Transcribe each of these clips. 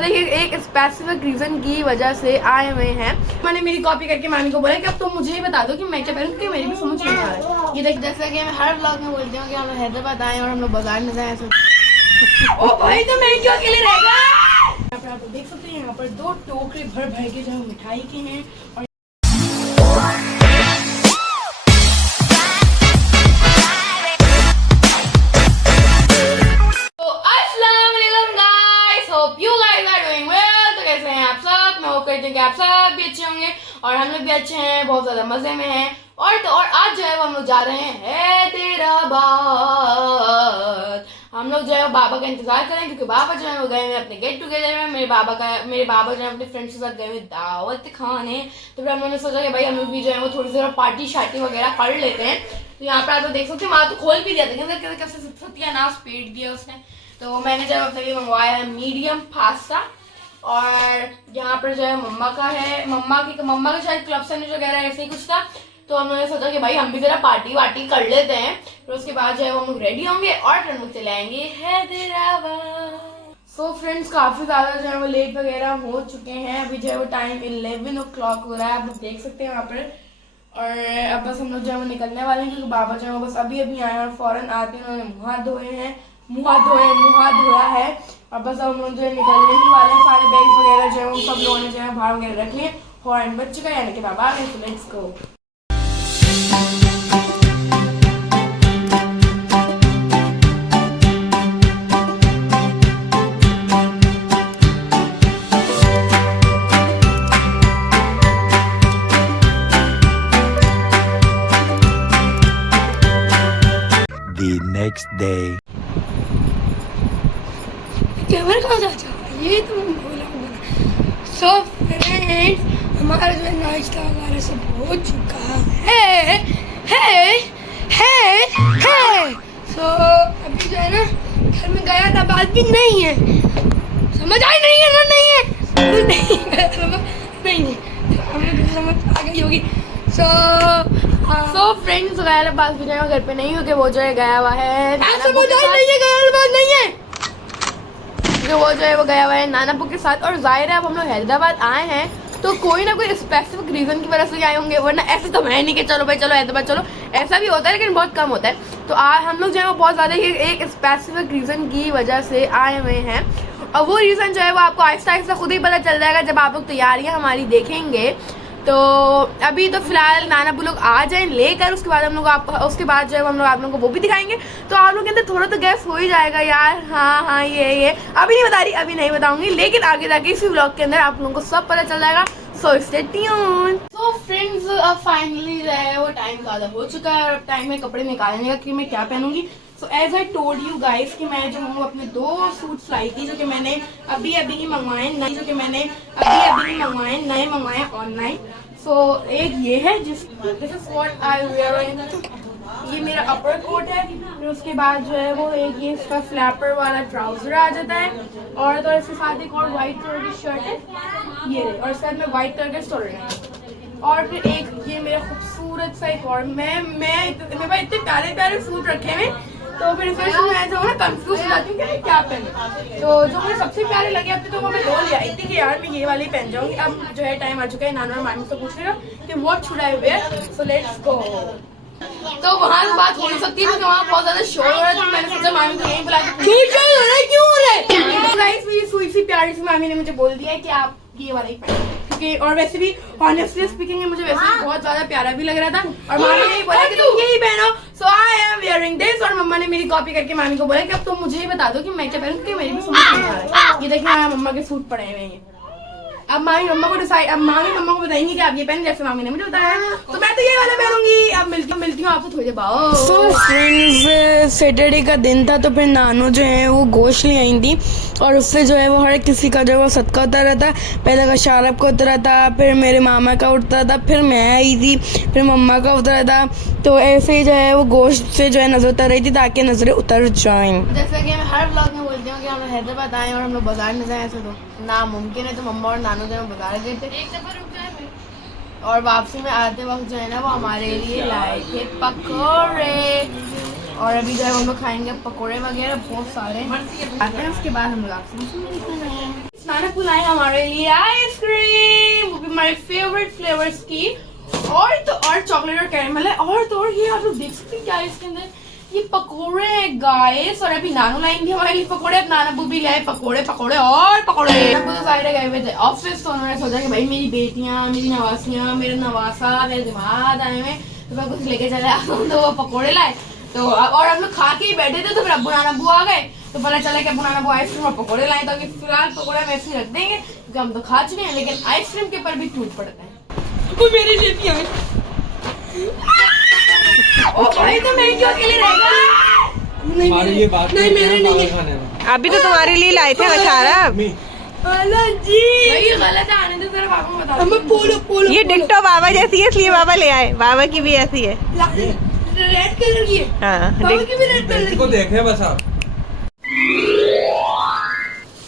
ज्यादा एक specific reason की वजह से आए हुए हैं। मैंने मेरी कॉपी करके मामी को बोला कि अब तुम मुझे ही बता दो कि मैं क्या पहनूं, क्योंकि मेरी भी समझ नहीं आ रहा है। ये देख, जैसे कि मैं हर व्लॉग में बोलती हूँ कि हम लोग हैदराबाद आए और हम लोग बाजार में जाए। ओ भाई, तो मैं क्यों अकेले रहेगा। यहाँ पर आप देख सकते हैं, यहाँ पर 2 टोकरे भर भर के जो मिठाई के हैं। और आप सब भी अच्छे होंगे और हम लोग भी अच्छे हैं, बहुत ज्यादा मजे में हैं। और आज जो है वो हम लोग जा रहे हैं हैदराबाद। हम लोग जो है बाबा का इंतजार करें, क्योंकि बाबा जो है वो गए हुए अपने गेट टुगेदर में। मेरे बाबा जो है अपने फ्रेंड्स के साथ गए हुए दावत खाने। तो फिर हम लोगों ने सोचा कि भाई हम लोग भी जो है वो थोड़ी सी पार्टी शार्टी वगैरह कर लेते हैं। तो यहाँ पे आप तो देख सकते हैं, वहाँ तो खोल भी दिया था, कैसे सत्यानाश पेट दिया उसने। तो मैंने जो अपने लिए मंगवाया है मीडियम पास्ता। और यहाँ पर जो है मम्मा का है, मम्मा का शायद क्लब सैंडविच वगैरह ऐसे ही कुछ था। तो हम लोगों ने सोचा कि भाई हम भी जरा पार्टी वार्टी कर लेते हैं। फिर उसके बाद जो है वो हम लोग रेडी होंगे और फिर हम लोग चले आएंगे हैदराबाद। सो फ्रेंड्स, काफी ज्यादा जो है वो लेट वगैरह हो चुके हैं। अभी जो है वो टाइम 11 o'clock हो रहा है, आप लोग देख सकते हैं यहाँ पर। और अब बस हम लोग जो है वो निकलने वाले हैं, क्योंकि बाबा जो है वो बस अभी आए और फौरन आते हैं। उन्होंने मुँह हाथ धोए हैं, मुँह हाथ धोया है। और बस अब हम लोग जो है निकलने ही वाले हैं। सारे बैग्स वगैरह जो है वो सब लोगों ने जो है बाहर वगैरह रख लिए। हॉर्न बज चुका है, यानी कि बाबा आ गए। सो let's go. The next day. Camera कहाँ जा ये तो बोला। सो फ्रेंड्स, हमारा जो है नाश्ता वगैरह सब हो चुका है। सो अभी जो है ना घर में गया था, बात भी नहीं है, समझ आई नहीं है ना, नहीं है तो हमें समझ आ गई होगी। सो फ्रेंड्स, गैराबाद भी जो घर पे नहीं हो, वो जो है गया हुआ है, वो जो है वो गया हुआ है नानापू के साथ। और जाहिर है अब हम लोग हैदराबाद आए हैं तो कोई ना कोई स्पेसिफिक रीजन की वजह से आए होंगे, वरना ऐसे तो है नहीं कि चलो भाई चलो हैदराबाद चलो। ऐसा भी होता है लेकिन बहुत कम होता है। तो हम लोग जो है वो बहुत ज़्यादा एक स्पेसिफिक रीजन की वजह से आए हुए हैं। और वो रीज़न जो है वो आपको आहिस्ता आहिस्ता खुद ही पता चल जाएगा जब आप लोग तैयारियाँ हमारी देखेंगे। तो अभी तो फिलहाल नानापू लोग आ जाएं लेकर, उसके बाद हम लोग उसके बाद जो है हम लोग आप लोगों को वो भी दिखाएंगे। तो आप लोग के अंदर थोड़ा तो गैस हो ही जाएगा यार। हाँ ये अभी नहीं बता रही, अभी नहीं बताऊंगी, लेकिन आगे जाके इसी व्लॉग के अंदर आप लोगों को सब पता चल जाएगा। So stay tune. तो फ्रेंड्स, अब फाइनली जो है वो टाइम ज़्यादा हो चुका है और अब टाइम है कपड़े निकालने का कि मैं क्या पहनूंगी। So as I told you guys कि मैं जो हूँ अपने 2 सूट्स लाई थी, जो कि मैंने अभी ही मंगवाए नए मंगवाए ऑनलाइन। सो एक ये है this is what I wear. ये मेरा अपर कोट है। फिर उसके बाद जो है वो एक ये इसका फ्लैपर वाला ट्राउजर आ जाता है और तो इसके साथ एक और व्हाइट कलर की शर्ट है ये, और इसके साथ में व्हाइट कलर के स्टोलर है। और फिर एक ये मेरा खूबसूरत सा एक और मेरे पास इतने प्यारे प्यारे सूट रखे हुए। तो फिर इस वजह से मैं जो है ना कंफ्यूज हो जाती हूँ कि क्या पहनूं। तो जो मुझे सबसे प्यारे लगे अब तो वो मैं 2 ले आई थी कि यार मैं ये वाले पहन जाऊंगी। अब जो है टाइम आ चुका है, नाना और मामी से पूछ रहे हो कि what should I wear. So let's go. तो वहाँ से बात हो नहीं सकती क्योंकि वहाँ बहुत ज्यादा शोर हो रहा है। तो मैंने सोचा मामी को यहीं बुला के क्यों हो रहा है। मेरी सुई सी प्यारी सी मामी ने मुझे बोल दिया है कि आप ये वाला ही पहने, क्योंकि और वैसे भी ऑनेस्टली स्पीकिंग मुझे वैसे भी बहुत ज्यादा प्यारा भी लग रहा था। और मामी ने बोला कि तुम यही पहनो। सो आई एम वेयरिंग दिस। और मम्मा ने मेरी कॉपी करके मामी को बोला कि अब तुम मुझे ही बता दो कि मैं क्या पहनूं, क्योंकि मेरी भी समझ नहीं आ रहा है। ये देखिए मम्मा के सूट पड़े हुए हैं। अब मामी मम्मा को बताएंगी कि आप ये पहन, जैसे मामी ने मुझे बताया। तो मैं तो ये वाला पहनूंगी। अब मिलती हूँ आपको थोड़ी देर बाद। सो फ्रेंड्स, सैटरडे का दिन था तो फिर नानो जो है वो गोश्त ले आई थी और उससे जो है वो हर किसी का जो है वो सदका उतरा था। पहले का शारब का उतरा था, फिर मेरे मामा का उतरा था, फिर मैं आई थी, फिर मम्मा का उतरा था। तो ऐसे ही जो है वो गोश्त से जो है नजर उतर रही थी ताकि नजरें उतर जाएं। जैसे कि मैं हर व्लॉग में बोलती हूँ कि हम लोग हैदराबाद आए और हम लोग बाजार में जाए, ऐसे तो नामुमकिन है। तो मम्मा और नानू जो है बाजार गए थे, एक दफा रुक जाए और वापसी में आते वक्त जो है ना वो हमारे लिए लाए थे पकौड़े। और अभी जो है हम लोग खाएंगे पकोड़े वगैरह बहुत सारे आते हैं, उसके बाद हम लोग आपसे नाना पुलाए हमारे लिए आइसक्रीम, वो भी हमारे फेवरेट फ्लेवर्स की, और तो और चॉकलेट और कैरेमल है, और तो और ये आप लोग देख सकते हैं क्या है इसके अंदर, ये पकोड़े हैं गाइस। और अभी नानू लाएंगे हमारे लिए पकोड़े, अब नाना भी लाए पकोड़े पकोड़े और पकोड़े। नानू तो सारे गए हुए थे ऑफिस, तो उन्होंने सोचा कि भाई मेरी बेटियां, मेरी नवासियां, मेरा नवासा, मेरे दिमाग आए हुए तो मैं कुछ लेके चले तो वो पकोड़े लाए। तो और हम लोग खा के ही बैठे थे, तो फिर अब्बू नाना आ गए, तो पता चला कि अब्बू नाना आइसक्रीम और पकोड़े लाए, तो अभी फिलहाल पकोड़े हम ऐसे ही रख देंगे क्योंकि हम तो खा चुके हैं, लेकिन आइसक्रीम के ऊपर भी टूट पड़ता है। वो मेरे लिए भी है। ओ भाई तो मैं क्यों अकेले रहेगा? नहीं मेरे नहीं, अभी तो तुम्हारे लिए लाए थे अचारा। जी ये गलत है, आने दो तेरे पापा को बता। मैं पोलो ये डिक्टो बाबा जैसी है, इसलिए बाबा ले आए। बाबा की भी ऐसी है, रेड कलर की है। हाँ बाबा की भी रेड कलर को देखे बस आप।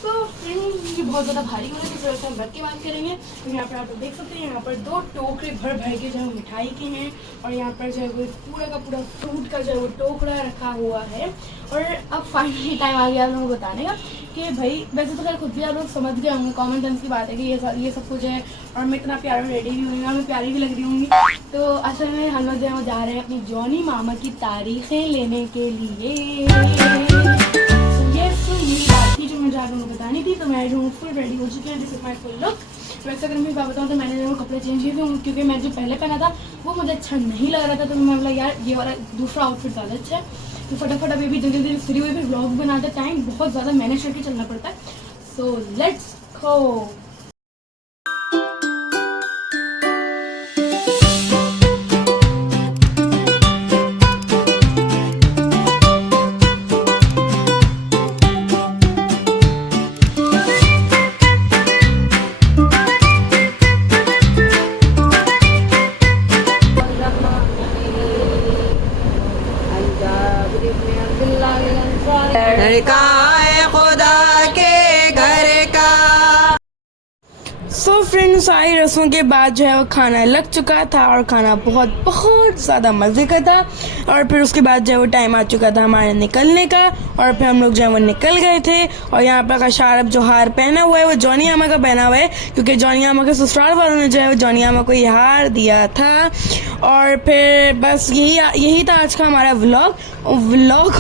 तो फ्रेंड्स ये बहुत ज्यादा भारी हो रहा है, तो थोड़ा सा रख के बात करेंगे। तो यहाँ पर आप लोग देख सकते हैं, यहाँ पर 2 टोकरे भर भर के जो है मिठाई के हैं, और यहाँ पर जो है वो पूरा का पूरा फ्रूट का जो है वो टोकरा रखा हुआ है। और अब फाइनली टाइम आ गया आप लोगों को बताने का कि भाई वैसे तो खैर खुद भी आप लोग समझ गए होंगे, कॉमन सेंस की बात है कि ये सब कुछ है, और मैं इतना प्यारा रेडी भी हुई हूँ, मैं प्यारी भी लग रही होंगी। तो असल में हम लोग जो है वो जा रहे हैं अपनी जॉनी मामा की तारीखें लेने के लिए। यही बात थी जो मुझे आप लोगों को बतानी थी। तो मैं जो हूँ फुल रेडी हो चुकी है, this is my full look. वैसे अगर मैं बात बताऊँ तो मैंने जो कपड़े चेंज किए थे, क्योंकि मैं जो पहले पहना था वो मुझे अच्छा नहीं लग रहा था, तो मैं बोला यार ये वाला दूसरा आउटफिट ज़्यादा अच्छा है। तो फटाफट अभी भी जल्दी फ्री हुई, फिर व्लॉग बनाते टाइम बहुत ज़्यादा मैनेज करके चलना पड़ता है। सो लेट्स गो। लड़का है खुदा के घर का। सो फ्रेंड्स, सारी रस्मों के बाद जो है वो खाना लग चुका था, और खाना बहुत बहुत ज़्यादा मज़े का था। और फिर उसके बाद जो है वो टाइम आ चुका था हमारे निकलने का, और फिर हम लोग जो है वो निकल गए थे। और यहाँ पर कशारब जो हार पहना हुआ है वो जॉनी आमा का पहना हुआ है, क्योंकि जॉनी आमा के ससुराल वालों ने जो है वो जॉनी आमा को ये हार दिया था। और फिर बस यही था आज का हमारा व्लॉग।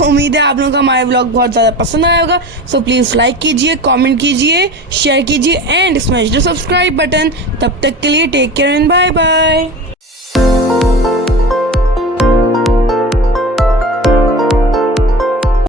उम्मीद है आप लोगों को हमारा व्लॉग बहुत ज़्यादा पसंद आया होगा। सो प्लीज़ लाइक कीजिए, कमेंट कीजिए, शेयर कीजिए and smash the subscribe button. तब तक के लिए take care and bye bye.